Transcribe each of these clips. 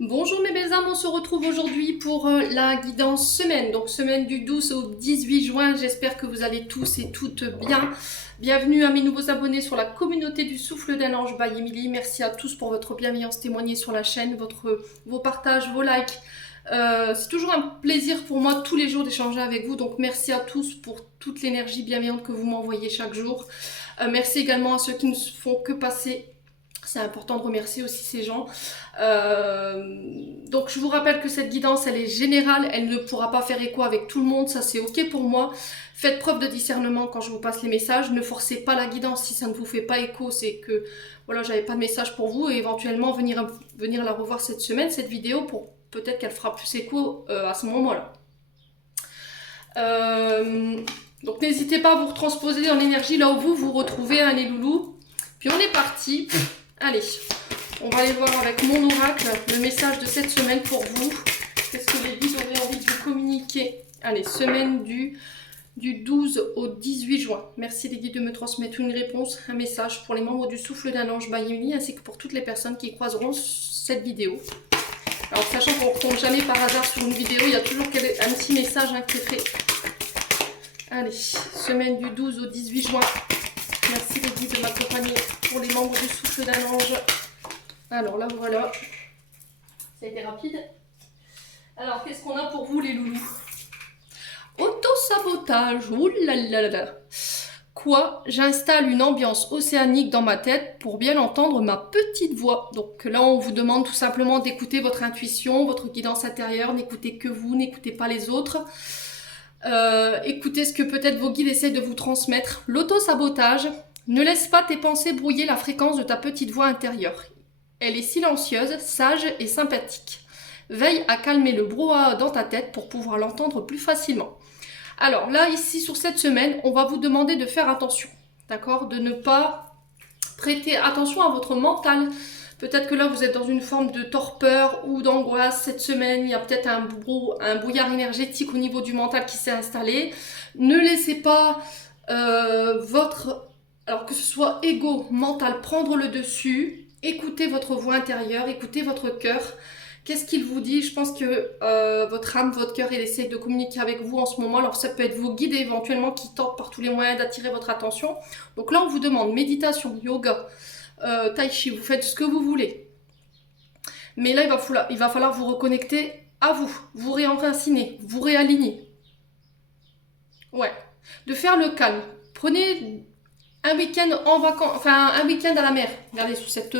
Bonjour mes belles âmes, on se retrouve aujourd'hui pour la guidance semaine, donc semaine du 12 au 18 juin. J'espère que vous allez tous et toutes bien. Bienvenue à mes nouveaux abonnés sur la communauté du Souffle d'un Ange by Emily. Merci à tous pour votre bienveillance témoignée sur la chaîne, vos partages, vos likes. C'est toujours un plaisir pour moi tous les jours d'échanger avec vous, donc merci à tous pour toute l'énergie bienveillante que vous m'envoyez chaque jour. Merci également à ceux qui ne font que passer. C'est important de remercier aussi ces gens. Donc je vous rappelle que cette guidance, elle est générale, elle ne pourra pas faire écho avec tout le monde, ça c'est ok pour moi. Faites preuve de discernement quand je vous passe les messages, ne forcez pas la guidance si ça ne vous fait pas écho, c'est que voilà, j'avais pas de message pour vous et éventuellement venir la revoir cette semaine, cette vidéo, pour peut-être qu'elle fera plus écho à ce moment-là. Donc n'hésitez pas à vous retransposer dans l'énergie là où vous vous retrouvez, hein, les loulous. Puis on est parti. Allez, on va aller voir avec mon oracle le message de cette semaine pour vous. Qu'est-ce que les guides auraient envie de vous communiquer? Allez, semaine du 12 au 18 juin. Merci les guides de me transmettre une réponse, un message pour les membres du Souffle d'un Ange by Emily, ainsi que pour toutes les personnes qui croiseront cette vidéo. Alors, sachant qu'on ne retombe jamais par hasard sur une vidéo, il y a toujours un petit message qui est fait. Allez, semaine du 12 au 18 juin. Merci les guides de m'accompagner pour les membres du Souffle d'un Ange. Alors là, voilà. Ça a été rapide. Alors, qu'est-ce qu'on a pour vous, les loulous? Auto-sabotage. Ouh là là là là. Quoi? J'installe une ambiance océanique dans ma tête pour bien entendre ma petite voix. Donc là, on vous demande tout simplement d'écouter votre intuition, votre guidance intérieure. N'écoutez que vous, n'écoutez pas les autres. Écoutez ce que peut-être vos guides essaient de vous transmettre. L'auto-sabotage. Ne laisse pas tes pensées brouiller la fréquence de ta petite voix intérieure. Elle est silencieuse, sage et sympathique. Veille à calmer le brouhaha dans ta tête pour pouvoir l'entendre plus facilement. Alors là, ici, sur cette semaine, on va vous demander de faire attention, d'accord? De ne pas prêter attention à votre mental. Peut-être que là, vous êtes dans une forme de torpeur ou d'angoisse cette semaine. Il y a peut-être un brouillard énergétique au niveau du mental qui s'est installé. Ne laissez pas alors que ce soit ego, mental, prendre le dessus. Écoutez votre voix intérieure, écoutez votre cœur. Qu'est-ce qu'il vous dit? Je pense que votre âme, votre cœur, il essaie de communiquer avec vous en ce moment. Alors ça peut être vos guides éventuellement qui tentent par tous les moyens d'attirer votre attention. Donc là, on vous demande méditation, yoga, tai chi, vous faites ce que vous voulez. Mais là, il va falloir vous reconnecter à vous, vous réenraciner, vous réaligner. Ouais, de faire le calme. Prenez un week-end en vacances, enfin un week-end à la mer. Regardez sous cette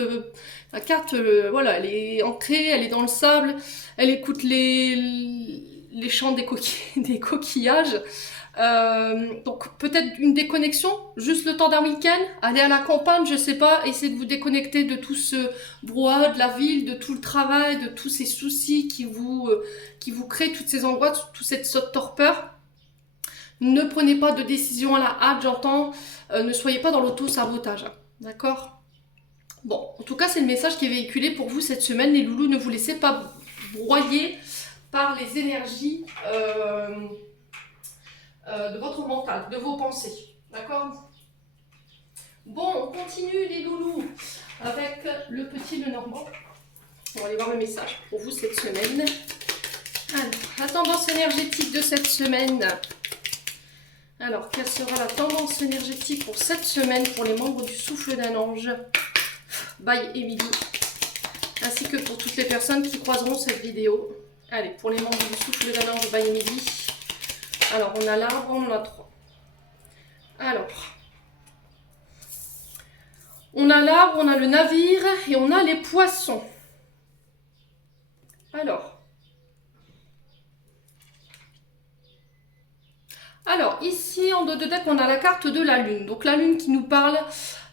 la carte, voilà, elle est ancrée, elle est dans le sable, elle écoute les chants des coquillages. Donc peut-être une déconnexion, juste le temps d'un week-end, aller à la campagne, je sais pas, essayer de vous déconnecter de tout ce brouhaha de la ville, de tout le travail, de tous ces soucis qui vous créent toutes ces angoisses, toute cette torpeur. Ne prenez pas de décision à la hâte, j'entends. Ne soyez pas dans l'auto-sabotage. D'accord? Bon, en tout cas, c'est le message qui est véhiculé pour vous cette semaine. Les loulous, ne vous laissez pas broyer par les énergies de votre mental, de vos pensées. D'accord? Bon, on continue les loulous avec le petit Lenormand. On va aller voir le message pour vous cette semaine. Alors, la tendance énergétique de cette semaine. Alors, quelle sera la tendance énergétique pour cette semaine pour les membres du Souffle d'un Ange by Emily, ainsi que pour toutes les personnes qui croiseront cette vidéo. Allez, pour les membres du Souffle d'un Ange by Emily. Alors, on a l'arbre, on en a 3. Alors, on a l'arbre, on a le navire et on a les poissons. Alors, ici, en dos de deck, on a la carte de la lune. Donc, la lune qui nous parle,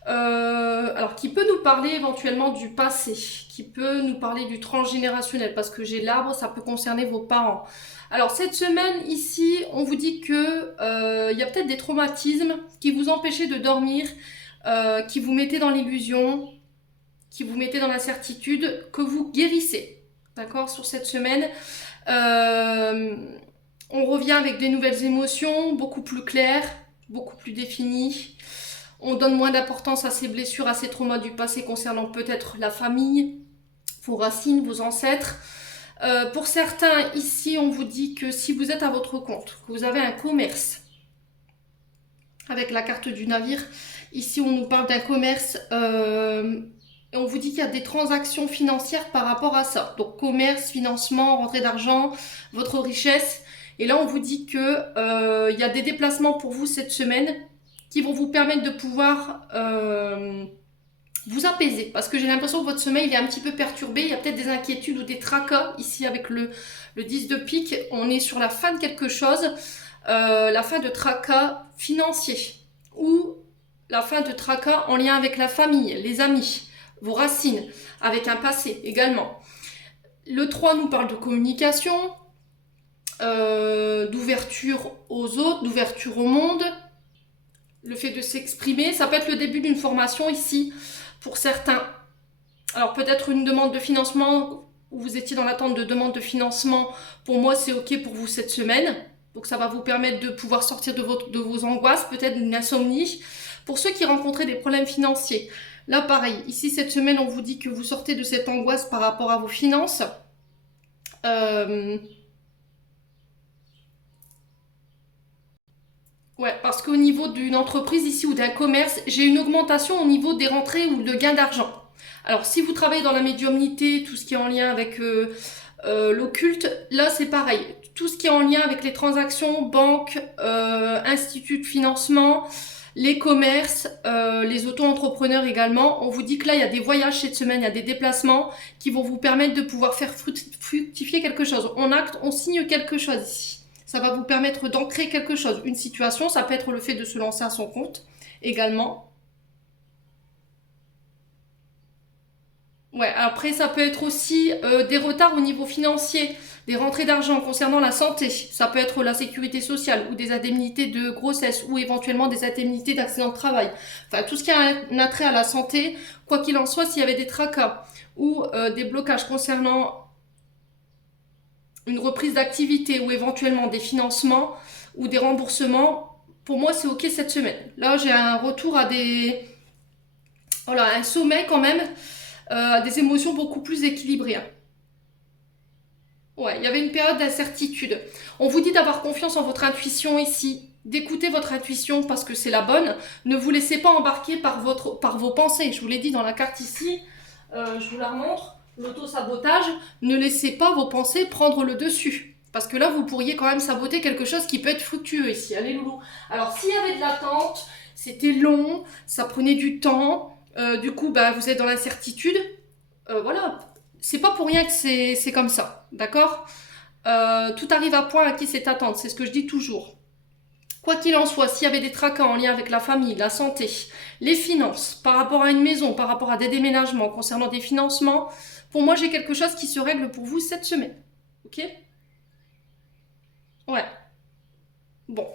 alors qui peut nous parler éventuellement du passé, qui peut nous parler du transgénérationnel, parce que j'ai l'arbre, ça peut concerner vos parents. Alors, cette semaine, ici, on vous dit que il y a peut-être des traumatismes qui vous empêchaient de dormir, qui vous mettaient dans l'illusion, qui vous mettaient dans l'incertitude, que vous guérissez. D'accord? Sur cette semaine. On revient avec des nouvelles émotions, beaucoup plus claires, beaucoup plus définies. On donne moins d'importance à ces blessures, à ces traumas du passé concernant peut-être la famille. vos racines, vos ancêtres. Pour certains, ici, on vous dit que si vous êtes à votre compte, que vous avez un commerce, avec la carte du navire, ici, on nous parle d'un commerce, et on vous dit qu'il y a des transactions financières par rapport à ça. Donc, commerce, financement, rentrée d'argent, votre richesse. Et là, on vous dit que il y a des déplacements pour vous cette semaine qui vont vous permettre de pouvoir vous apaiser, parce que j'ai l'impression que votre sommeil il est un petit peu perturbé, il y a peut-être des inquiétudes ou des tracas, ici avec le 10 de pique, on est sur la fin de quelque chose, la fin de tracas financiers, ou la fin de tracas en lien avec la famille, les amis, vos racines, avec un passé également. Le 3 nous parle de communication, d'ouverture aux autres, d'ouverture au monde, le fait de s'exprimer, ça peut être le début d'une formation ici, pour certains. Alors peut-être une demande de financement, où vous étiez dans l'attente de demande de financement, pour moi c'est ok pour vous cette semaine, donc ça va vous permettre de pouvoir sortir de vos angoisses, peut-être d'une insomnie. Pour ceux qui rencontraient des problèmes financiers, là pareil, ici cette semaine on vous dit que vous sortez de cette angoisse par rapport à vos finances. Ouais, parce qu'au niveau d'une entreprise ici ou d'un commerce, j'ai une augmentation au niveau des rentrées ou de gains d'argent. Alors, si vous travaillez dans la médiumnité, tout ce qui est en lien avec l'occulte, là c'est pareil. Tout ce qui est en lien avec les transactions, banques, instituts de financement, les commerces, les auto-entrepreneurs également, on vous dit que là il y a des voyages cette semaine, il y a des déplacements qui vont vous permettre de pouvoir faire fructifier quelque chose. On acte, on signe quelque chose ici. Ça va vous permettre d'ancrer quelque chose, une situation, ça peut être le fait de se lancer à son compte également. Ouais, après ça peut être aussi des retards au niveau financier, des rentrées d'argent concernant la santé. Ça peut être la sécurité sociale ou des indemnités de grossesse ou éventuellement des indemnités d'accident de travail. Enfin, tout ce qui a un attrait à la santé, quoi qu'il en soit, s'il y avait des tracas ou des blocages concernant une reprise d'activité ou éventuellement des financements ou des remboursements, pour moi c'est ok cette semaine. Là j'ai un retour à un sommet quand même, à des émotions beaucoup plus équilibrées. Ouais, il y avait une période d'incertitude. On vous dit d'avoir confiance en votre intuition ici, d'écouter votre intuition parce que c'est la bonne. Ne vous laissez pas embarquer par vos pensées. Je vous l'ai dit dans la carte ici, je vous la remontre. L'auto-sabotage, ne laissez pas vos pensées prendre le dessus. Parce que là, vous pourriez quand même saboter quelque chose qui peut être fructueux ici. Allez, loulou. Alors, s'il y avait de l'attente, c'était long, ça prenait du temps, du coup, vous êtes dans l'incertitude. Voilà, c'est pas pour rien que c'est comme ça, d'accord. Tout arrive à point à qui c'est attente, c'est ce que je dis toujours. Quoi qu'il en soit, s'il y avait des tracas en lien avec la famille, la santé, les finances, par rapport à une maison, par rapport à des déménagements, concernant des financements, pour moi, j'ai quelque chose qui se règle pour vous cette semaine. Ok? Ouais. Bon.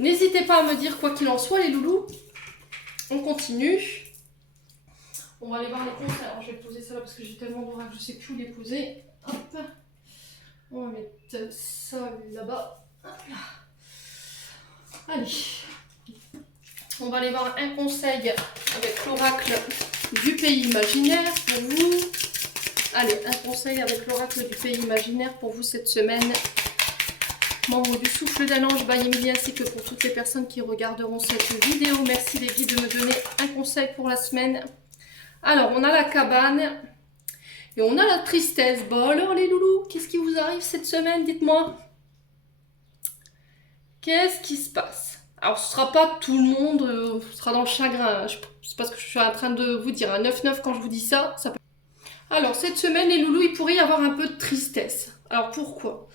N'hésitez pas à me dire quoi qu'il en soit, les loulous. On continue. On va aller voir les conseils. Alors, je vais poser ça là parce que j'ai tellement d'orages, je ne sais plus où les poser. Hop. On va mettre ça là-bas. Hop là. Allez. On va aller voir un conseil avec l'oracle du pays imaginaire pour vous. Allez, un conseil avec l'oracle du pays imaginaire pour vous cette semaine. Membre du souffle d'un ange, by Emilie, ainsi que pour toutes les personnes qui regarderont cette vidéo. Merci les guides de me donner un conseil pour la semaine. Alors, on a la cabane et on a la tristesse. Bon alors les loulous, qu'est-ce qui vous arrive cette semaine? Dites-moi. Qu'est-ce qui se passe? Alors, ce sera pas tout le monde, sera dans le chagrin. C'est parce que je suis en train de vous dire un 9-9 quand je vous dis ça. Alors, cette semaine, les loulous, il pourrait y avoir un peu de tristesse. Alors, pourquoi?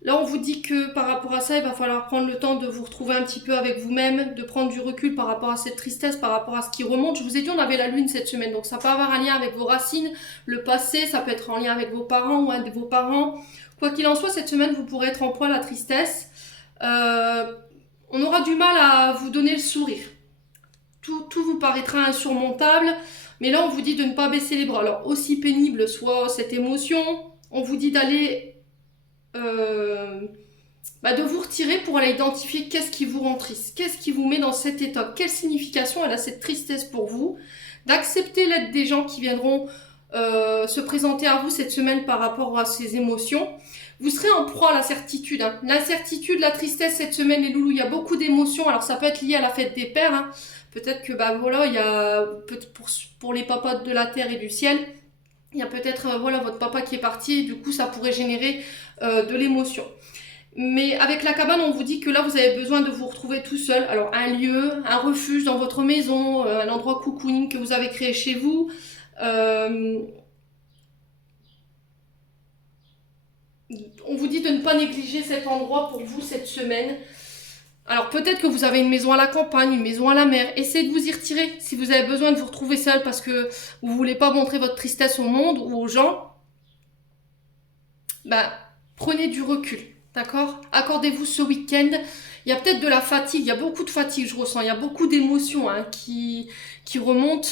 Là, on vous dit que par rapport à ça, il va falloir prendre le temps de vous retrouver un petit peu avec vous-même, de prendre du recul par rapport à cette tristesse, par rapport à ce qui remonte. Je vous ai dit, on avait la lune cette semaine, donc ça peut avoir un lien avec vos racines, le passé, ça peut être en lien avec vos parents ou un de vos parents. Quoi qu'il en soit, cette semaine, vous pourrez être en proie à la tristesse. On aura du mal à vous donner le sourire. Tout vous paraîtra insurmontable, mais là, on vous dit de ne pas baisser les bras. Alors, aussi pénible soit cette émotion, on vous dit d'aller... de vous retirer pour aller identifier qu'est-ce qui vous rend triste, qu'est-ce qui vous met dans cet état, quelle signification elle a cette tristesse pour vous, d'accepter l'aide des gens qui viendront se présenter à vous cette semaine par rapport à ces émotions. Vous serez en proie à l'incertitude. Hein. L'incertitude, la tristesse cette semaine, les loulous, il y a beaucoup d'émotions. Alors ça peut être lié à la fête des pères. Hein. Peut-être que bah voilà, il y a pour les papas de la terre et du ciel, il y a peut-être voilà votre papa qui est parti. Et du coup, ça pourrait générer de l'émotion. Mais avec la cabane, on vous dit que là, vous avez besoin de vous retrouver tout seul. Alors un lieu, un refuge dans votre maison, un endroit cocooning que vous avez créé chez vous. On vous dit de ne pas négliger cet endroit pour vous cette semaine. Alors peut-être que vous avez une maison à la campagne, une maison à la mer. Essayez de vous y retirer. Si vous avez besoin de vous retrouver seul parce que vous ne voulez pas montrer votre tristesse au monde ou aux gens, bah, prenez du recul. D'accord? Accordez-vous ce week-end. Il y a peut-être de la fatigue. Il y a beaucoup de fatigue, je ressens. Il y a beaucoup d'émotions hein, qui remontent.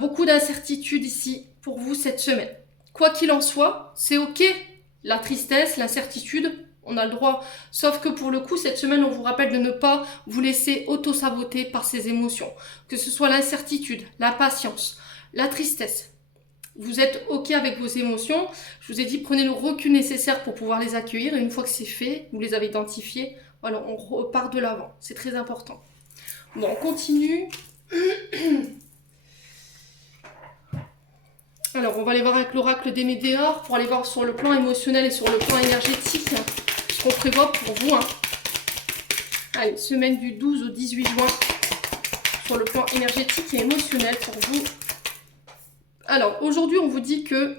Beaucoup d'incertitudes ici pour vous cette semaine. Quoi qu'il en soit, c'est ok. La tristesse, l'incertitude, on a le droit. Sauf que pour le coup, cette semaine, on vous rappelle de ne pas vous laisser auto-saboter par ces émotions. Que ce soit l'incertitude, l'impatience, la tristesse. Vous êtes ok avec vos émotions. Je vous ai dit, prenez le recul nécessaire pour pouvoir les accueillir. Et une fois que c'est fait, vous les avez identifiés, voilà, on repart de l'avant. C'est très important. Bon, on continue. Alors, on va aller voir avec l'oracle des Médéors pour aller voir sur le plan émotionnel et sur le plan énergétique ce qu'on prévoit pour vous. Hein. Allez, semaine du 12 au 18 juin sur le plan énergétique et émotionnel pour vous. Alors, aujourd'hui, on vous dit que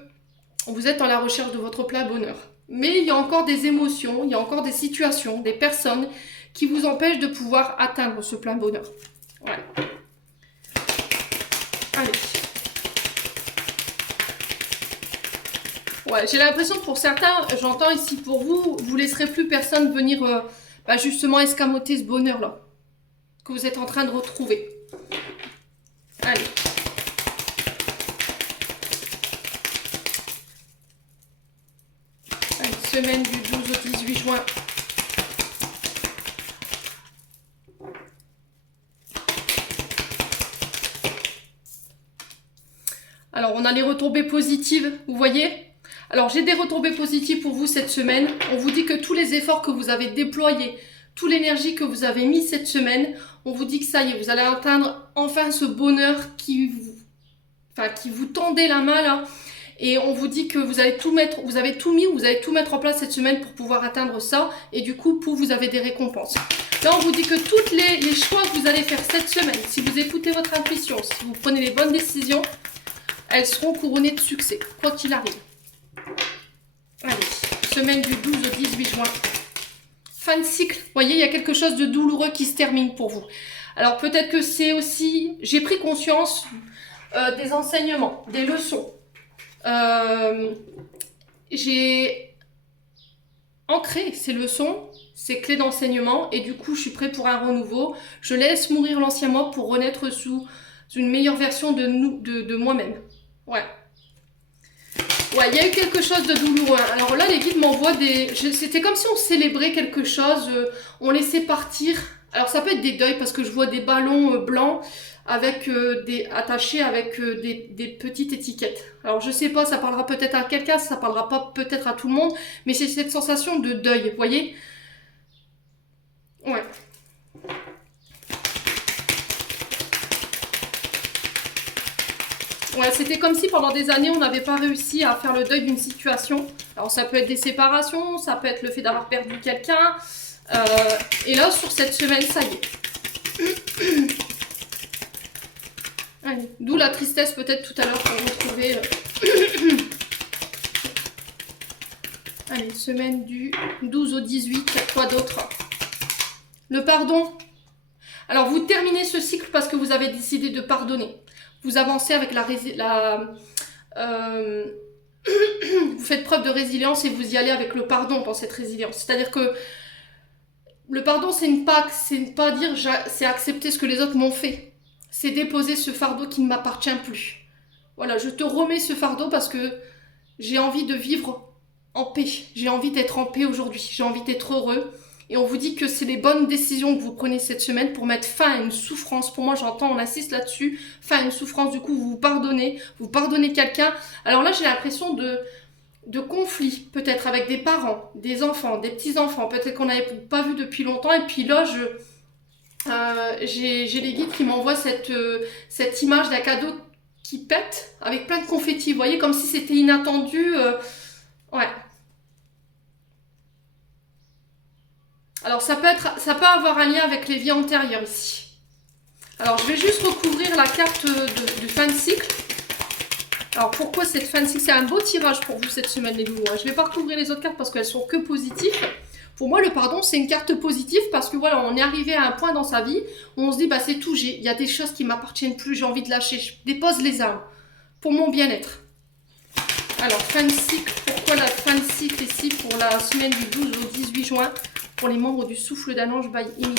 vous êtes dans la recherche de votre plein bonheur. Mais il y a encore des émotions, il y a encore des situations, des personnes qui vous empêchent de pouvoir atteindre ce plein bonheur. Voilà. Allez. Ouais, j'ai l'impression que pour certains, j'entends ici pour vous, vous laisserez plus personne venir justement escamoter ce bonheur-là que vous êtes en train de retrouver. Allez. Allez, semaine du 12 au 18 juin. Alors, on a les retombées positives, vous voyez ? Alors, j'ai des retombées positives pour vous cette semaine. On vous dit que tous les efforts que vous avez déployés, toute l'énergie que vous avez mis cette semaine, on vous dit que ça y est, vous allez atteindre enfin ce bonheur qui vous tendait la main là. Et on vous dit que vous allez tout mettre, vous avez tout mis, vous allez tout mettre en place cette semaine pour pouvoir atteindre ça. Et du coup, vous avez des récompenses. Là, on vous dit que tous les choix que vous allez faire cette semaine, si vous écoutez votre intuition, si vous prenez les bonnes décisions, elles seront couronnées de succès, quoi qu'il arrive. Allez, semaine du 12 au 18 juin. Fin de cycle. Vous voyez, il y a quelque chose de douloureux qui se termine pour vous. Alors peut-être que c'est aussi... J'ai pris conscience des enseignements, des leçons. J'ai ancré ces leçons, ces clés d'enseignement. Et du coup, je suis prêt pour un renouveau. Je laisse mourir l'ancien moi pour renaître sous une meilleure version de moi-même. Ouais. Ouais, il y a eu quelque chose de douloureux. Alors là, les guides m'envoient des... C'était comme si on célébrait quelque chose, on laissait partir. Alors ça peut être des deuils, parce que je vois des ballons blancs avec attachés avec des petites étiquettes. Alors je sais pas, ça parlera peut-être à quelqu'un, ça parlera pas peut-être à tout le monde, mais c'est cette sensation de deuil, vous voyez ? Ouais. Ouais, c'était comme si pendant des années, on n'avait pas réussi à faire le deuil d'une situation. Alors, ça peut être des séparations, ça peut être le fait d'avoir perdu quelqu'un. Et là, sur cette semaine, ça y est. Allez, d'où la tristesse peut-être tout à l'heure qu'on retrouvait. Allez, semaine du 12 au 18, quoi d'autre ? Le pardon. Alors, vous terminez ce cycle parce que vous avez décidé de pardonner. Vous avancez avec vous faites preuve de résilience et vous y allez avec le pardon dans cette résilience. C'est-à-dire que le pardon, c'est pas dire c'est accepter ce que les autres m'ont fait. C'est déposer ce fardeau qui ne m'appartient plus. Voilà, je te remets ce fardeau parce que j'ai envie de vivre en paix. J'ai envie d'être en paix aujourd'hui. J'ai envie d'être heureux. Et on vous dit que c'est les bonnes décisions que vous prenez cette semaine pour mettre fin à une souffrance. Pour moi, j'entends, on insiste là-dessus, fin à une souffrance. Du coup, vous pardonnez quelqu'un. Alors là, j'ai l'impression de conflits, peut-être avec des parents, des enfants, des petits-enfants, peut-être qu'on n'avait pas vu depuis longtemps. Et puis là, j'ai les guides qui m'envoient cette image d'un cadeau qui pète avec plein de confettis. Vous voyez, comme si c'était inattendu. Ouais. Alors ça peut avoir un lien avec les vies antérieures ici. Alors je vais juste recouvrir la carte de fin de cycle. Alors pourquoi cette fin de cycle? C'est un beau tirage pour vous cette semaine les loulous. Je ne vais pas recouvrir les autres cartes parce qu'elles sont que positives. Pour moi le pardon c'est une carte positive parce que voilà, on est arrivé à un point dans sa vie où on se dit bah c'est tout, il y a des choses qui ne m'appartiennent plus, j'ai envie de lâcher, je dépose les armes pour mon bien-être. Alors fin de cycle, pourquoi la fin de cycle ici pour la semaine du 12 au 18 juin pour les membres du Souffle d'un Ange by Emily?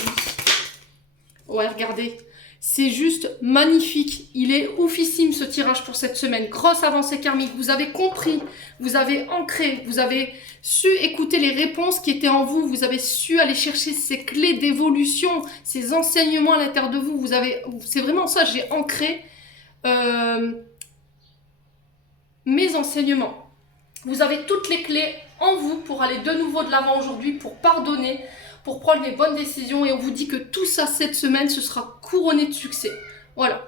Ouais, regardez, c'est juste magnifique. Il est oufissime ce tirage pour cette semaine. Grosse avancée karmique. Vous avez compris, vous avez ancré, vous avez su écouter les réponses qui étaient en vous. Vous avez su aller chercher ces clés d'évolution, ces enseignements à l'intérieur de vous. C'est vraiment ça, j'ai ancré mes enseignements. Vous avez toutes les clés en vous pour aller de nouveau de l'avant aujourd'hui, pour pardonner, pour prendre les bonnes décisions. Et on vous dit que tout ça, cette semaine, ce sera couronné de succès. Voilà.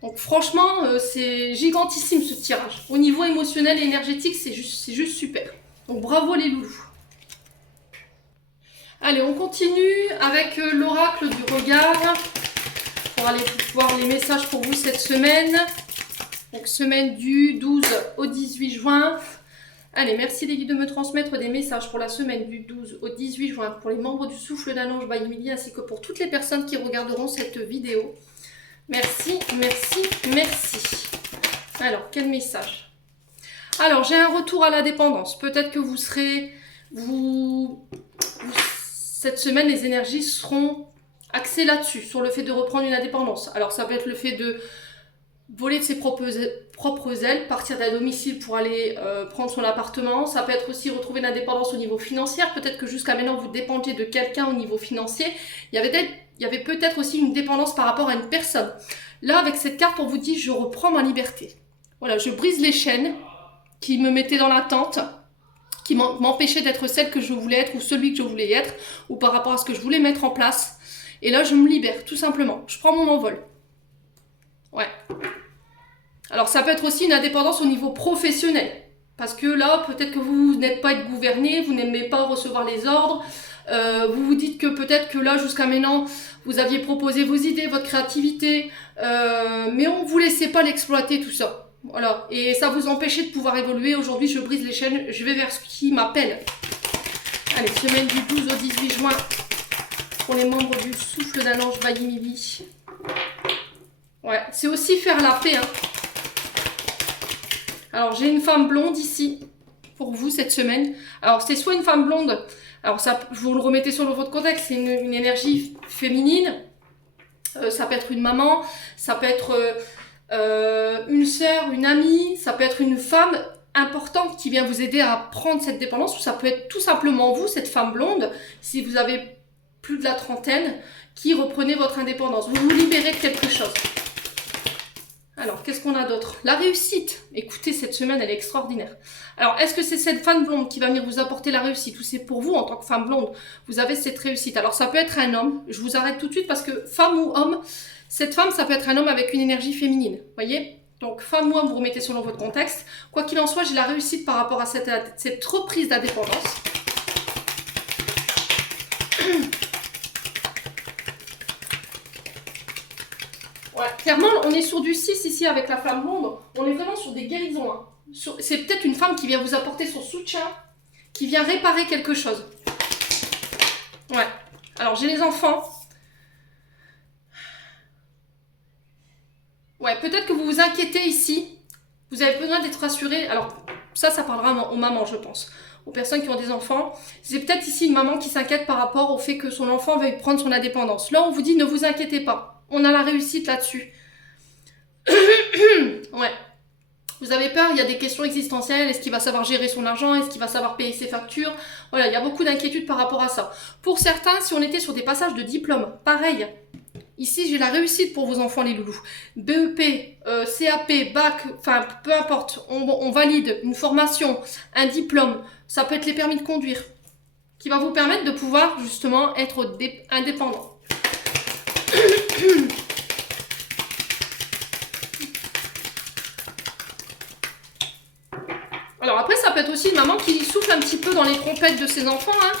Donc franchement, c'est gigantissime ce tirage. Au niveau émotionnel et énergétique, c'est juste super. Donc bravo les loulous. Allez, on continue avec l'oracle du regard. Pour aller voir les messages pour vous cette semaine. Donc semaine du 12 au 18 juin. Allez, merci les guides de me transmettre des messages pour la semaine du 12 au 18 juin pour les membres du Souffle d'un Ange by Emily ainsi que pour toutes les personnes qui regarderont cette vidéo. Merci, merci, merci. Alors, quel message? Alors, j'ai un retour à la dépendance. Peut-être que vous serez... cette semaine, les énergies seront axées là-dessus, sur le fait de reprendre une indépendance. Alors, ça peut être le fait de voler de ses propres ailes, partir d'un domicile pour aller prendre son appartement. Ça peut être aussi retrouver l'indépendance au niveau financier. Peut-être que jusqu'à maintenant, vous dépendiez de quelqu'un au niveau financier. Il y avait peut-être aussi une dépendance par rapport à une personne. Là, avec cette carte, on vous dit, je reprends ma liberté. Voilà, je brise les chaînes qui me mettaient dans l'attente, qui m'empêchaient d'être celle que je voulais être ou celui que je voulais être, ou par rapport à ce que je voulais mettre en place. Et là, je me libère, tout simplement. Je prends mon envol. Ouais. Alors, ça peut être aussi une indépendance au niveau professionnel. Parce que là, peut-être que vous n'êtes pas être gouverné, vous n'aimez pas recevoir les ordres. Vous vous dites que peut-être que là, jusqu'à maintenant, vous aviez proposé vos idées, votre créativité, mais on ne vous laissait pas l'exploiter, tout ça. Voilà. Et ça vous empêchait de pouvoir évoluer. Aujourd'hui, je brise les chaînes, je vais vers ce qui m'appelle. Allez, semaine du 12 au 18 juin pour les membres du Souffle d'un Ange by Emily. Ouais, c'est aussi faire la paix, hein. Alors, j'ai une femme blonde ici, pour vous, cette semaine. Alors, c'est soit une femme blonde, alors ça, vous le remettez sur votre contexte, c'est une énergie féminine. Ça peut être une maman, ça peut être une sœur, une amie, ça peut être une femme importante qui vient vous aider à prendre cette dépendance, ou ça peut être tout simplement vous, cette femme blonde, si vous avez plus de la trentaine, qui reprenez votre indépendance. Vous vous libérez de quelque chose. Alors, qu'est-ce qu'on a d'autre? La réussite. Écoutez, cette semaine, elle est extraordinaire. Alors, est-ce que c'est cette femme blonde qui va venir vous apporter la réussite ou c'est pour vous, en tant que femme blonde, vous avez cette réussite? Alors, ça peut être un homme. Je vous arrête tout de suite parce que femme ou homme, cette femme, ça peut être un homme avec une énergie féminine. Voyez? Donc, femme ou homme, vous remettez selon votre contexte. Quoi qu'il en soit, j'ai la réussite par rapport à cette reprise d'indépendance. Ouais, clairement, on est sur du 6 ici avec la femme blonde. On est vraiment sur des guérisons. Hein. C'est peut-être une femme qui vient vous apporter son soutien, qui vient réparer quelque chose. Ouais. Alors, j'ai les enfants. Ouais, peut-être que vous vous inquiétez ici. Vous avez besoin d'être rassuré. Alors, ça parlera aux mamans, je pense. Aux personnes qui ont des enfants. C'est peut-être ici une maman qui s'inquiète par rapport au fait que son enfant veuille prendre son indépendance. Là, on vous dit, ne vous inquiétez pas. On a la réussite là-dessus. Ouais. Vous avez peur, il y a des questions existentielles, est-ce qu'il va savoir gérer son argent, est-ce qu'il va savoir payer ses factures? Voilà, il y a beaucoup d'inquiétudes par rapport à ça. Pour certains, si on était sur des passages de diplôme, pareil. Ici, j'ai la réussite pour vos enfants, les loulous. BEP, CAP, bac, enfin, peu importe, on valide une formation, un diplôme, ça peut être les permis de conduire, qui va vous permettre de pouvoir, justement, être indépendant. Alors après, ça peut être aussi une maman qui souffle un petit peu dans les trompettes de ses enfants, hein.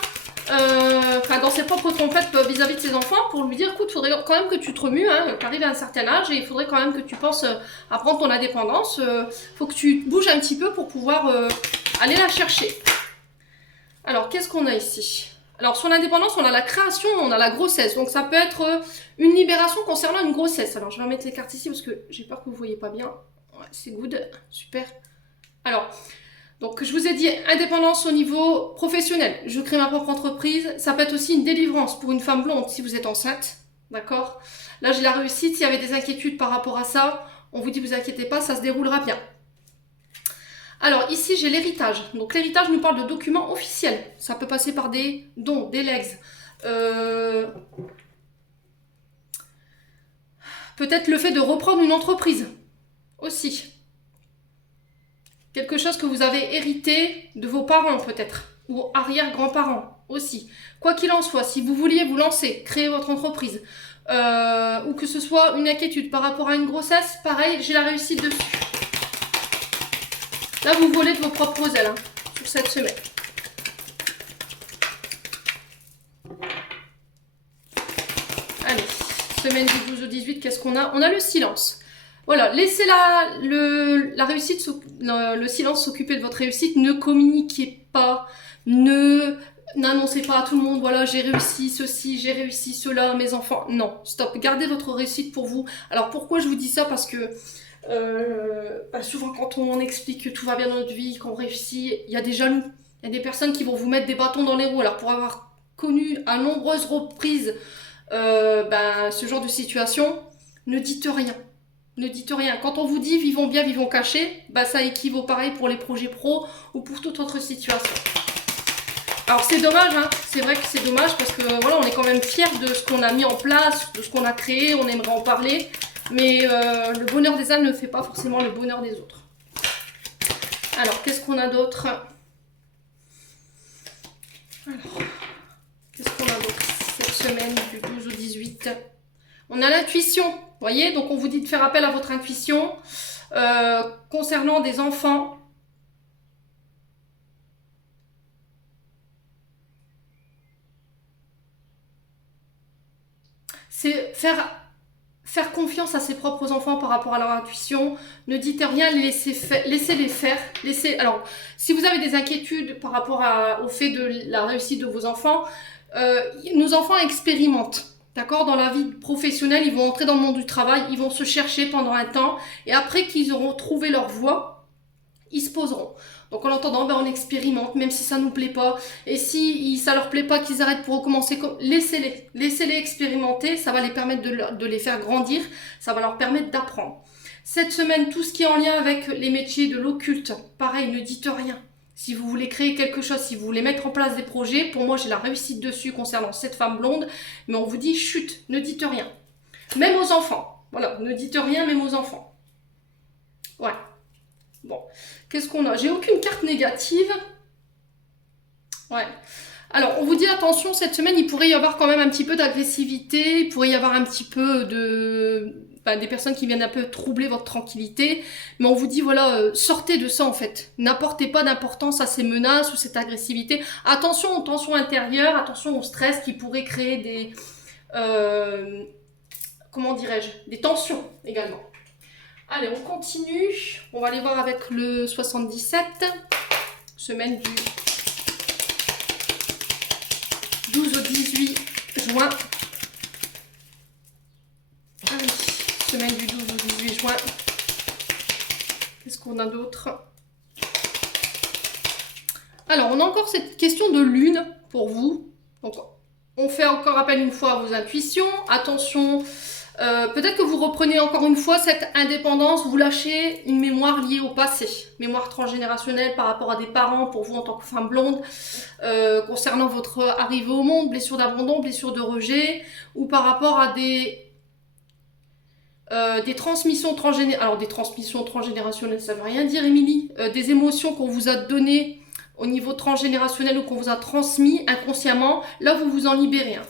Enfin, dans ses propres trompettes vis-à-vis de ses enfants, pour lui dire, écoute, il faudrait quand même que tu te remues, hein, tu arrives à un certain âge et il faudrait quand même que tu penses à prendre ton indépendance, faut que tu bouges un petit peu pour pouvoir aller la chercher. Alors, qu'est-ce qu'on a ici? Alors, sur l'indépendance, on a la création, on a la grossesse, donc ça peut être une libération concernant une grossesse. Alors, je vais remettre les cartes ici parce que j'ai peur que vous ne voyez pas bien. Ouais, c'est good, super. Alors, donc je vous ai dit indépendance au niveau professionnel. Je crée ma propre entreprise. Ça peut être aussi une délivrance pour une femme blonde si vous êtes enceinte. D'accord? Là, j'ai la réussite. S'il y avait des inquiétudes par rapport à ça, on vous dit, vous inquiétez pas, ça se déroulera bien. Alors ici, j'ai l'héritage. Donc l'héritage nous parle de documents officiels. Ça peut passer par des dons, des legs. Peut-être le fait de reprendre une entreprise aussi. Quelque chose que vous avez hérité de vos parents peut-être, ou arrière-grands-parents aussi. Quoi qu'il en soit, si vous vouliez vous lancer, créer votre entreprise, ou que ce soit une inquiétude par rapport à une grossesse, pareil, j'ai la réussite dessus. Là, vous volez de vos propres ailes, hein, sur cette semaine. Allez, semaine du 12 au 18, qu'est-ce qu'on a? On a le silence. Voilà, laissez la réussite, le silence s'occuper de votre réussite. Ne communiquez pas, n'annoncez pas à tout le monde, voilà, j'ai réussi ceci, j'ai réussi cela, mes enfants. Non, stop, gardez votre réussite pour vous. Alors pourquoi je vous dis ça? Parce que souvent quand on explique que tout va bien dans notre vie, qu'on réussit, il y a des jaloux. Il y a des personnes qui vont vous mettre des bâtons dans les roues. Alors pour avoir connu à nombreuses reprises ce genre de situation, ne dites rien. Ne dites rien. Quand on vous dit vivons bien, vivons cachés, ça équivaut pareil pour les projets pro ou pour toute autre situation. Alors c'est dommage, hein. C'est vrai que c'est dommage parce que voilà, on est quand même fiers de ce qu'on a mis en place, de ce qu'on a créé, on aimerait en parler, mais le bonheur des uns ne fait pas forcément le bonheur des autres. Alors qu'est-ce qu'on a d'autre? Alors, qu'est-ce qu'on a d'autre cette semaine du 12 au 18? On a l'intuition, vous voyez, donc on vous dit de faire appel à votre intuition concernant des enfants. C'est faire confiance à ses propres enfants par rapport à leur intuition. Ne dites rien, laissez-les faire. Alors, si vous avez des inquiétudes par rapport au fait de la réussite de vos enfants, nos enfants expérimentent. D'accord? Dans la vie professionnelle, ils vont entrer dans le monde du travail, ils vont se chercher pendant un temps, et après qu'ils auront trouvé leur voie, ils se poseront. Donc en entendant, on expérimente, même si ça nous plaît pas, et si ça leur plaît pas, qu'ils arrêtent pour recommencer, laissez-les expérimenter, ça va les permettre de les faire grandir, ça va leur permettre d'apprendre. Cette semaine, tout ce qui est en lien avec les métiers de l'occulte, pareil, ne dites rien. Si vous voulez créer quelque chose, si vous voulez mettre en place des projets, pour moi j'ai la réussite dessus concernant cette femme blonde, mais on vous dit chut, ne dites rien. Même aux enfants, voilà, ne dites rien même aux enfants. Ouais. Bon, qu'est-ce qu'on a? J'ai aucune carte négative. Ouais. Alors, on vous dit attention, cette semaine, il pourrait y avoir quand même un petit peu d'agressivité, il pourrait y avoir un petit peu des personnes qui viennent un peu troubler votre tranquillité, mais on vous dit, voilà, sortez de ça en fait. N'apportez pas d'importance à ces menaces ou cette agressivité. Attention aux tensions intérieures, attention au stress qui pourrait créer des... comment dirais-je? Des tensions également. Allez, on continue. On va aller voir avec le 77, semaine du 12 au 18 juin. Allez, semaine du 12 au 18 juin. Qu'est-ce qu'on a d'autre? Alors, on a encore cette question de lune pour vous. Donc, on fait encore appel une fois à vos intuitions. Attention Peut-être que vous reprenez encore une fois cette indépendance, vous lâchez une mémoire liée au passé, mémoire transgénérationnelle par rapport à des parents, pour vous en tant que femme blonde, concernant votre arrivée au monde, blessure d'abandon, blessure de rejet, ou par rapport à des transmissions transgénérationnelles. Alors des transmissions transgénérationnelles, ça veut rien dire, Émilie. Des émotions qu'on vous a données au niveau transgénérationnel ou qu'on vous a transmis inconsciemment, là vous vous en libérez. Hein.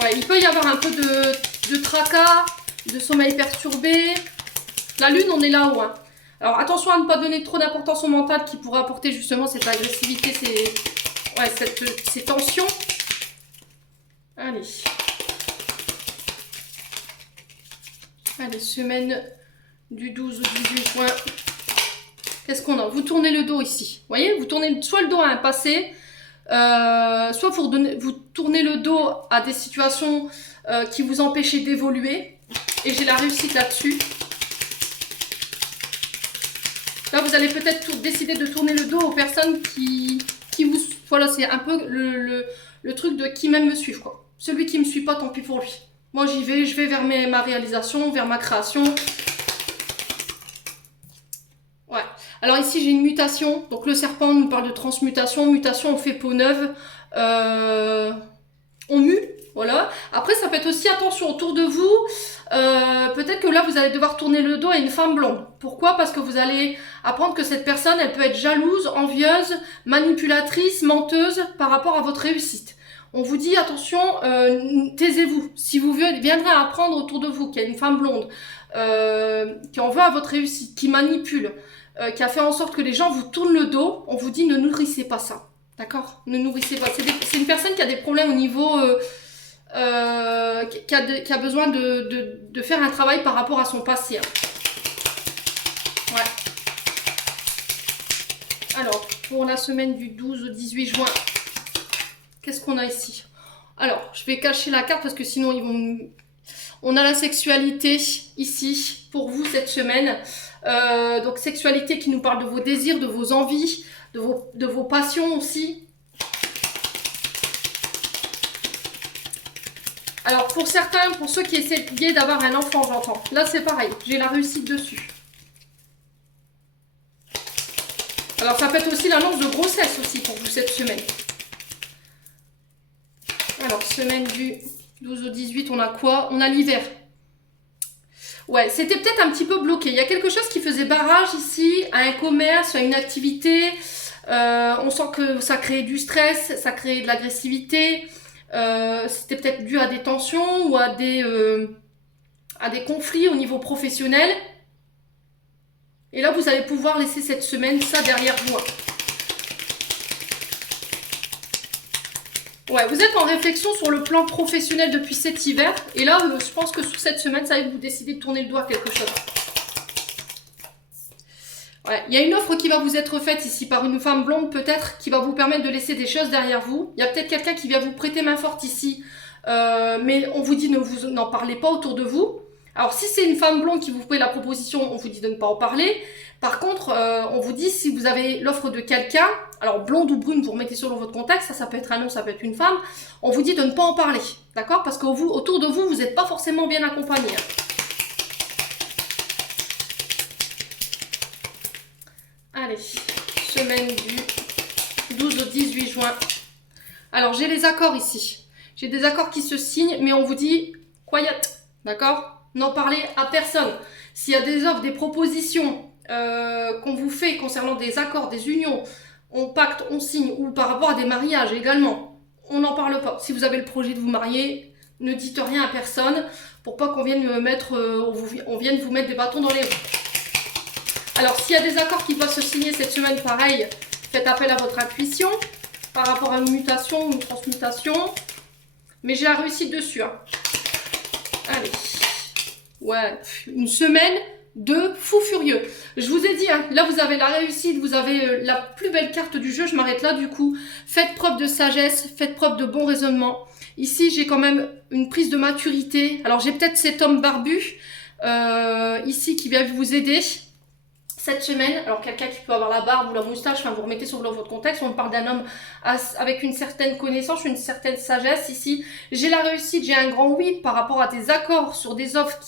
Ouais, il peut y avoir un peu de tracas, de sommeil perturbé. La lune, on est là-haut. Hein. Alors attention à ne pas donner trop d'importance au mental qui pourrait apporter justement cette agressivité, ces tensions. Allez. Allez, semaine du 12 au 18 juin. Qu'est-ce qu'on a? Vous tournez le dos ici. Vous voyez, vous tournez soit le dos à un passé, soit vous tournez le dos à des situations qui vous empêchaient d'évoluer. Et j'ai la réussite là-dessus. Là, vous allez peut-être décider de tourner le dos aux personnes qui vous... Voilà, c'est un peu le truc de qui m'aime me suivre, quoi. Celui qui me suit pas, tant pis pour lui. Moi, j'y vais, je vais vers ma réalisation, vers ma création. Ouais. Alors ici, j'ai une mutation. Donc le serpent nous parle de transmutation. Mutation, on fait peau neuve. On mue. Voilà. Après, ça peut être aussi, attention, autour de vous. Peut-être que là, vous allez devoir tourner le dos à une femme blonde. Pourquoi? Parce que vous allez apprendre que cette personne, elle peut être jalouse, envieuse, manipulatrice, menteuse par rapport à votre réussite. On vous dit, attention, taisez-vous. Si vous viendrez apprendre autour de vous qu'il y a une femme blonde qui en veut à votre réussite, qui manipule, qui a fait en sorte que les gens vous tournent le dos, on vous dit ne nourrissez pas ça. D'accord? Ne nourrissez pas. C'est une personne qui a des problèmes au niveau... qui a besoin de faire un travail par rapport à son passé. Hein. Ouais. Alors, pour la semaine du 12 au 18 juin, qu'est-ce qu'on a ici? Alors, je vais cacher la carte parce que sinon ils vont... On a la sexualité ici pour vous cette semaine. Donc sexualité qui nous parle de vos désirs, de vos envies, de vos passions aussi. Alors pour certains, pour ceux qui essaient d'avoir un enfant, j'entends. Là c'est pareil, j'ai la réussite dessus. Alors ça peut être aussi l'annonce de grossesse aussi pour vous cette semaine. Alors semaine du 12 au 18, on a quoi? On a l'hiver. Ouais, c'était peut-être un petit peu bloqué. Il y a quelque chose qui faisait barrage ici à un commerce, à une activité. On sent que ça créait du stress, ça créait de l'agressivité. C'était peut-être dû à des tensions ou à des conflits au niveau professionnel. Et là, vous allez pouvoir laisser cette semaine ça derrière vous. Ouais, vous êtes en réflexion sur le plan professionnel depuis cet hiver. Et là, je pense que sur cette semaine, ça va vous décider de tourner le doigt à quelque chose. Ouais, il y a une offre qui va vous être faite ici par une femme blonde peut-être, qui va vous permettre de laisser des choses derrière vous. Il y a peut-être quelqu'un qui vient vous prêter main forte ici. Mais on vous dit n'en parlez pas autour de vous. Alors si c'est une femme blonde qui vous fait la proposition, on vous dit de ne pas en parler. Par contre, on vous dit si vous avez l'offre de quelqu'un, alors blonde ou brune, vous remettez selon votre contexte, ça peut être un homme, ça peut être une femme, on vous dit de ne pas en parler, d'accord? Parce qu'autour de vous, vous n'êtes pas forcément bien accompagné. Hein. Allez, semaine du 12 au 18 juin. Alors j'ai les accords ici. J'ai des accords qui se signent, mais on vous dit quiet, d'accord? N'en parlez à personne. S'il y a des offres, des propositions qu'on vous fait concernant des accords, des unions, on pacte, on signe, ou par rapport à des mariages également, on n'en parle pas. Si vous avez le projet de vous marier, ne dites rien à personne pour pas qu'on vienne on vienne vous mettre des bâtons dans les roues. Alors s'il y a des accords qui doivent se signer cette semaine, pareil, faites appel à votre intuition par rapport à une mutation ou une transmutation. Mais j'ai la réussite dessus. Hein. Allez. Ouais, une semaine de fou furieux. Je vous ai dit, hein, là vous avez la réussite, vous avez la plus belle carte du jeu. Je m'arrête là du coup. Faites preuve de sagesse, faites preuve de bon raisonnement. Ici, j'ai quand même une prise de maturité. Alors j'ai peut-être cet homme barbu ici qui vient vous aider. Cette semaine, alors quelqu'un qui peut avoir la barbe ou la moustache, enfin vous remettez sur votre contexte, on parle d'un homme avec une certaine connaissance, une certaine sagesse ici. J'ai la réussite, j'ai un grand oui par rapport à des accords sur des offres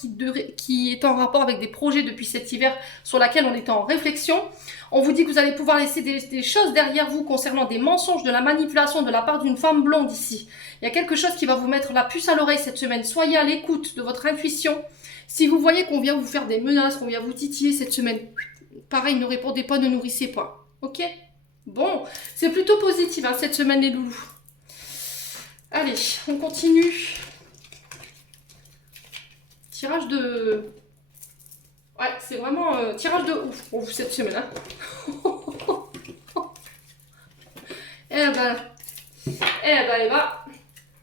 qui est en rapport avec des projets depuis cet hiver sur laquelle on était en réflexion. On vous dit que vous allez pouvoir laisser des choses derrière vous concernant des mensonges, de la manipulation de la part d'une femme blonde ici. Il y a quelque chose qui va vous mettre la puce à l'oreille cette semaine. Soyez à l'écoute de votre intuition. Si vous voyez qu'on vient vous faire des menaces, qu'on vient vous titiller cette semaine, pareil, ne répondez pas, ne nourrissez pas. Ok? Bon, c'est plutôt positif hein, cette semaine les loulous. Allez, on continue. Tirage de... Ouais, c'est vraiment tirage de ouf pour vous cette semaine. Hein. Eh ben,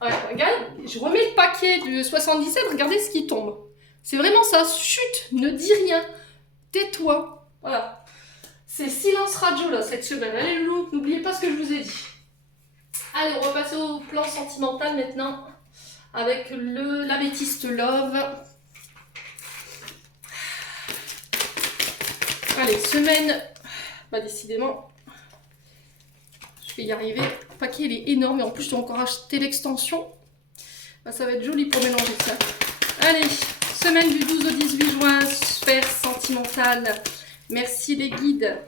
ouais, regarde, je remets le paquet de 77, regardez ce qui tombe. C'est vraiment ça, chut, ne dis rien, tais-toi. Voilà, c'est silence radio là cette semaine. Allez loulou, n'oubliez pas ce que je vous ai dit. Allez, on va passer au plan sentimental maintenant avec l'améthyste love. Allez, semaine, bah décidément, je vais y arriver. Le paquet il est énorme et en plus je dois encore acheter l'extension. Bah, ça va être joli pour mélanger ça. Allez, semaine du 12 au 18 juin, sphère sentimentale. Merci les guides.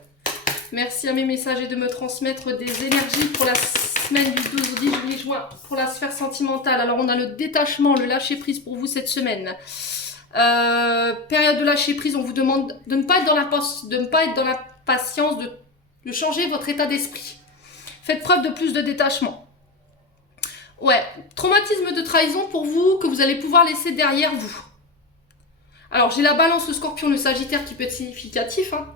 Merci à mes messagers de me transmettre des énergies pour la semaine du 12 au 18 juin pour la sphère sentimentale. Alors on a le détachement, le lâcher prise pour vous cette semaine. Période de lâcher prise, on vous demande de ne pas être dans la patience, de changer votre état d'esprit. Faites preuve de plus de détachement. Ouais, traumatisme de trahison pour vous que vous allez pouvoir laisser derrière vous. Alors, j'ai la balance, le scorpion, le sagittaire qui peut être significatif. Hein.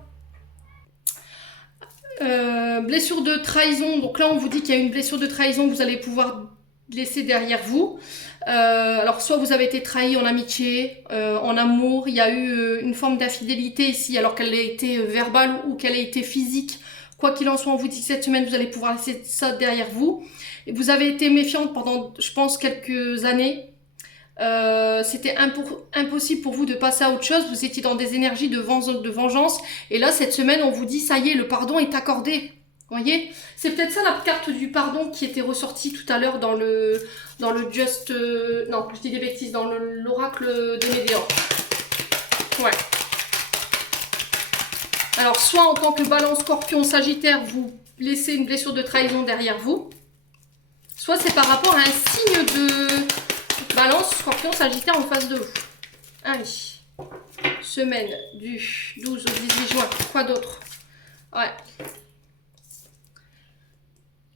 Blessure de trahison. Donc là, on vous dit qu'il y a une blessure de trahison que vous allez pouvoir laisser derrière vous. Alors, soit vous avez été trahi en amitié, en amour. Il y a eu une forme d'infidélité ici, alors qu'elle ait été verbale ou qu'elle ait été physique. Quoi qu'il en soit, on vous dit que cette semaine, vous allez pouvoir laisser ça derrière vous. Et vous avez été méfiante pendant, je pense, quelques années. C'était impossible pour vous de passer à autre chose, vous étiez dans des énergies de vengeance, et là cette semaine on vous dit ça y est, le pardon est accordé, vous voyez, c'est peut-être ça la carte du pardon qui était ressortie tout à l'heure dans le just, non je dis des bêtises, dans l'oracle des Médéors. Ouais. Alors soit en tant que balance, scorpion, sagittaire, vous laissez une blessure de trahison derrière vous, soit c'est par rapport à un signe de balance, scorpion, sagittaire en face de vous. Allez, semaine du 12 au 18 juin, quoi d'autre? Ouais.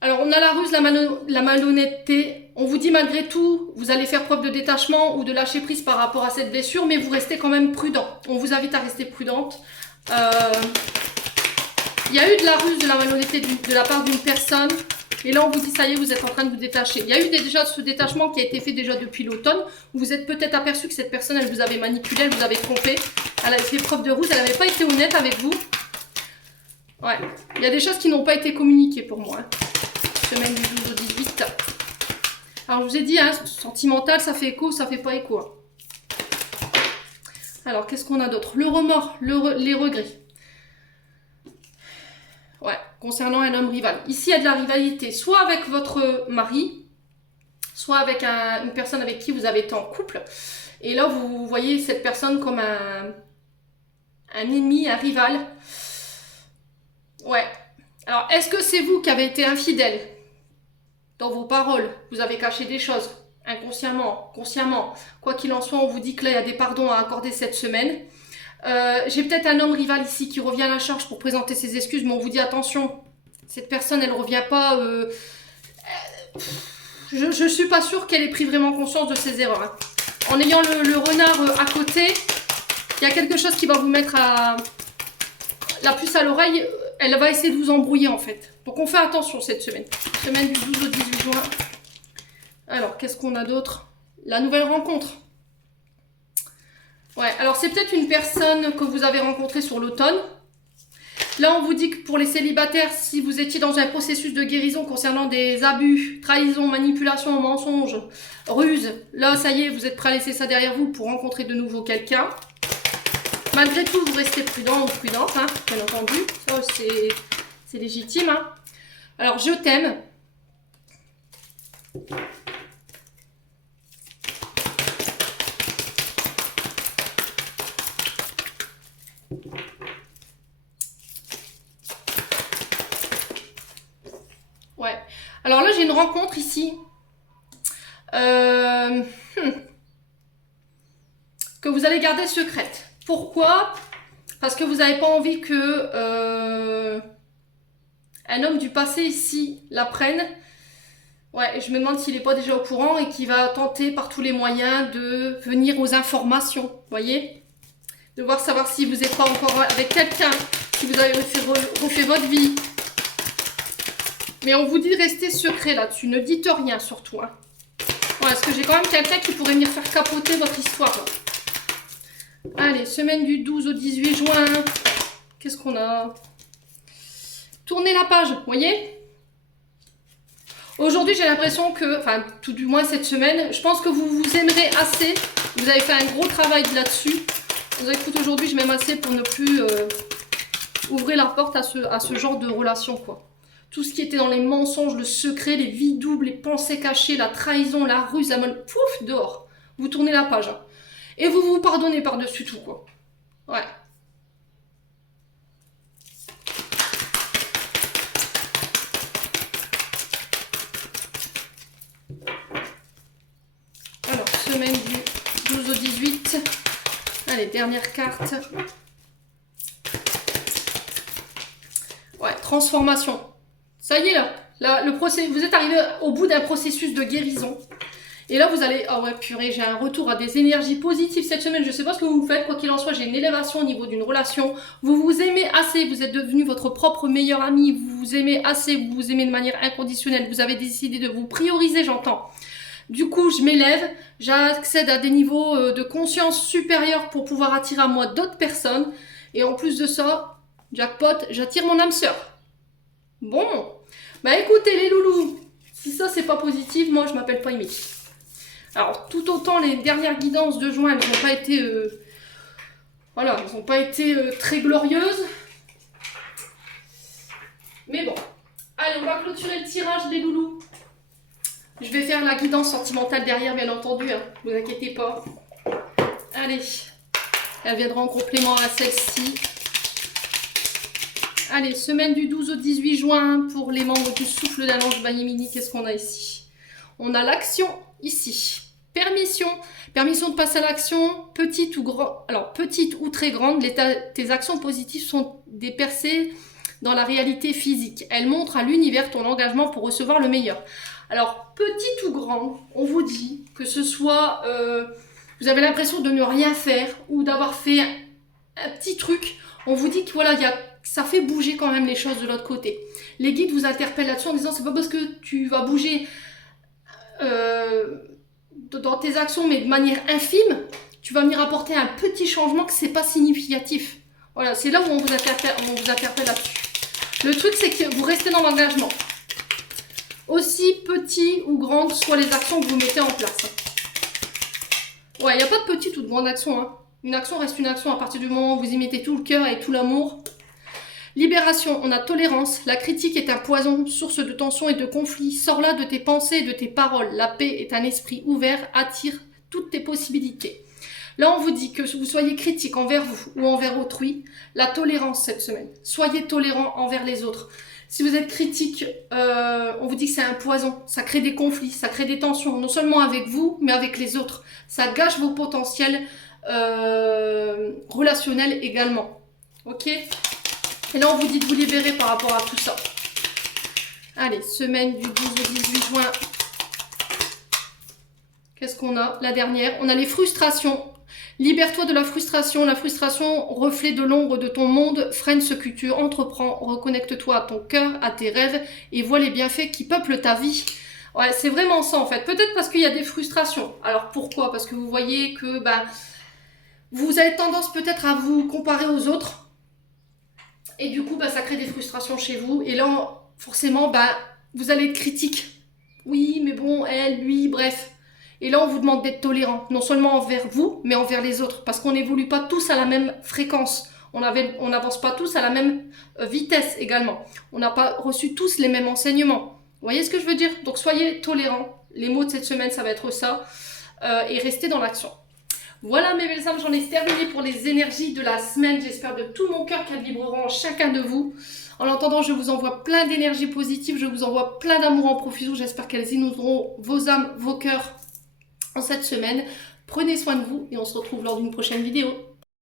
Alors on a la ruse, la malhonnêteté. On vous dit malgré tout, vous allez faire preuve de détachement ou de lâcher prise par rapport à cette blessure, mais vous restez quand même prudent. On vous invite à rester prudente. Il y a eu de la ruse, de la malhonnêteté de la part d'une personne. Et là, on vous dit, ça y est, vous êtes en train de vous détacher. Il y a eu déjà ce détachement qui a été fait déjà depuis l'automne. Vous vous êtes peut-être aperçu que cette personne, elle vous avait manipulé, elle vous avait trompé. Elle avait fait preuve de ruse, elle n'avait pas été honnête avec vous. Ouais, il y a des choses qui n'ont pas été communiquées pour moi. Hein. Semaine du 12 au 18. Alors, je vous ai dit, hein, sentimental, ça fait écho, ça fait pas écho. Hein. Alors, qu'est-ce qu'on a d'autre? Le remords, les regrets. Ouais, concernant un homme rival. Ici, il y a de la rivalité, soit avec votre mari, soit avec une personne avec qui vous avez été en couple. Et là, vous voyez cette personne comme un ennemi, un rival. Ouais. Alors, est-ce que c'est vous qui avez été infidèle dans vos paroles? Vous avez caché des choses, inconsciemment, consciemment. Quoi qu'il en soit, on vous dit que là, il y a des pardons à accorder cette semaine. J'ai peut-être un homme rival ici qui revient à la charge pour présenter ses excuses, mais on vous dit attention, cette personne elle revient pas, je suis pas sûre qu'elle ait pris vraiment conscience de ses erreurs. Hein. En ayant le renard à côté, il y a quelque chose qui va vous mettre la puce à l'oreille, elle va essayer de vous embrouiller en fait. Donc on fait attention cette semaine, semaine du 12 au 18 juin. Alors qu'est-ce qu'on a d'autre? La nouvelle rencontre. Ouais, alors c'est peut-être une personne que vous avez rencontrée sur l'automne. Là, on vous dit que pour les célibataires, si vous étiez dans un processus de guérison concernant des abus, trahison, manipulation, mensonges, ruses, là, ça y est, vous êtes prêts à laisser ça derrière vous pour rencontrer de nouveau quelqu'un. Malgré tout, vous restez prudent ou prudente, hein, bien entendu. Ça, c'est légitime. Hein. Alors, je t'aime. Ouais. Alors là, j'ai une rencontre ici. Que vous allez garder secrète. Pourquoi? Parce que vous n'avez pas envie que un homme du passé ici la prenne. Ouais, je me demande s'il n'est pas déjà au courant et qu'il va tenter par tous les moyens de venir aux informations. Vous voyez? De savoir si vous n'êtes pas encore avec quelqu'un, si vous avez refait votre vie. Mais on vous dit de rester secret là-dessus. Ne dites rien surtout. Hein. Voilà, parce que j'ai quand même quelqu'un qui pourrait venir faire capoter votre histoire. Là. Allez, semaine du 12 au 18 juin. Qu'est-ce qu'on a? Tournez la page, vous voyez? Aujourd'hui, j'ai l'impression que, enfin, tout du moins cette semaine, je pense que vous vous aimerez assez. Vous avez fait un gros travail là-dessus. Écoute, aujourd'hui, je m'aime assez pour ne plus ouvrir la porte à ce genre de relation, quoi. Tout ce qui était dans les mensonges, le secret, les vies doubles, les pensées cachées, la trahison, la ruse, la molle, pouf, dehors. Vous tournez la page. Hein. Et vous vous pardonnez par-dessus tout, quoi. Ouais. Alors, semaine du 12 au 18. Allez, dernière carte. Ouais, transformation. Ça y est, là vous êtes arrivé au bout d'un processus de guérison. Et là, vous allez... Ah ouais, purée, j'ai un retour à des énergies positives cette semaine. Je ne sais pas ce que vous faites. Quoi qu'il en soit, j'ai une élévation au niveau d'une relation. Vous vous aimez assez. Vous êtes devenu votre propre meilleur ami. Vous vous aimez assez. Vous vous aimez de manière inconditionnelle. Vous avez décidé de vous prioriser, j'entends. Du coup, je m'élève. J'accède à des niveaux de conscience supérieurs pour pouvoir attirer à moi d'autres personnes. Et en plus de ça, jackpot, j'attire mon âme sœur. Bon. Bah écoutez, les loulous. Si ça, c'est pas positif, moi, je m'appelle pas Amy. Alors, tout autant, les dernières guidances de juin, elles n'ont pas été, voilà, elles n'ont pas été très glorieuses. Mais bon. Allez, on va clôturer le tirage, les loulous. Je vais faire la guidance sentimentale derrière, bien entendu. Hein, ne vous inquiétez pas. Allez. Elle viendra en complément à celle-ci. Allez, semaine du 12 au 18 juin pour les membres du souffle d'un ange Bayemini. Qu'est-ce qu'on a ici? On a l'action ici. Permission. Permission de passer à l'action, petite ou grande. Alors, petite ou très grande, tes actions positives sont des percées dans la réalité physique. Elles montrent à l'univers ton engagement pour recevoir le meilleur. Alors, petite ou grande, on vous dit que ce soit... vous avez l'impression de ne rien faire ou d'avoir fait un petit truc. On vous dit que voilà, ça fait bouger quand même les choses de l'autre côté. Les guides vous interpellent là-dessus en disant c'est pas parce que tu vas bouger dans tes actions mais de manière infime, tu vas venir apporter un petit changement que c'est pas significatif. Voilà, c'est là où on vous interpelle là-dessus. Le truc c'est que vous restez dans l'engagement. Aussi petit ou grande soient les actions que vous mettez en place. Ouais, il n'y a pas de petite ou de grande action. Hein. Une action reste une action à partir du moment où vous y mettez tout le cœur et tout l'amour. Libération, on a tolérance. La critique est un poison, source de tension et de conflit. Sors là de tes pensées et de tes paroles. La paix est un esprit ouvert, attire toutes tes possibilités. Là, on vous dit que vous soyez critique envers vous ou envers autrui. La tolérance cette semaine. Soyez tolérant envers les autres. Si vous êtes critique, on vous dit que c'est un poison. Ça crée des conflits, ça crée des tensions. Non seulement avec vous, mais avec les autres. Ça gâche vos potentiels relationnels également. Ok ? Et là, on vous dit de vous libérer par rapport à tout ça. Allez, semaine du 12 au 18 juin. Qu'est-ce qu'on a? La dernière. On a les frustrations. Libère-toi de la frustration. La frustration, reflet de l'ombre de ton monde, freine ce que tu entreprends. Reconnecte-toi à ton cœur, à tes rêves et vois les bienfaits qui peuplent ta vie. Ouais, c'est vraiment ça en fait. Peut-être parce qu'il y a des frustrations. Alors pourquoi? Parce que vous voyez que vous avez tendance peut-être à vous comparer aux autres. Et du coup, ça crée des frustrations chez vous. Et là, forcément, vous allez être critique. Oui, mais bon, elle, lui, bref. Et là, on vous demande d'être tolérant, non seulement envers vous, mais envers les autres, parce qu'on n'évolue pas tous à la même fréquence. On n'avance pas tous à la même vitesse également. On n'a pas reçu tous les mêmes enseignements. Vous voyez ce que je veux dire? Donc soyez tolérants. Les mots de cette semaine, ça va être ça. Et restez dans l'action. Voilà mes belles âmes, j'en ai terminé pour les énergies de la semaine. J'espère de tout mon cœur qu'elles vibreront en chacun de vous. En attendant, je vous envoie plein d'énergie positive. Je vous envoie plein d'amour en profusion. J'espère qu'elles inonderont vos âmes, vos cœurs en cette semaine. Prenez soin de vous et on se retrouve lors d'une prochaine vidéo.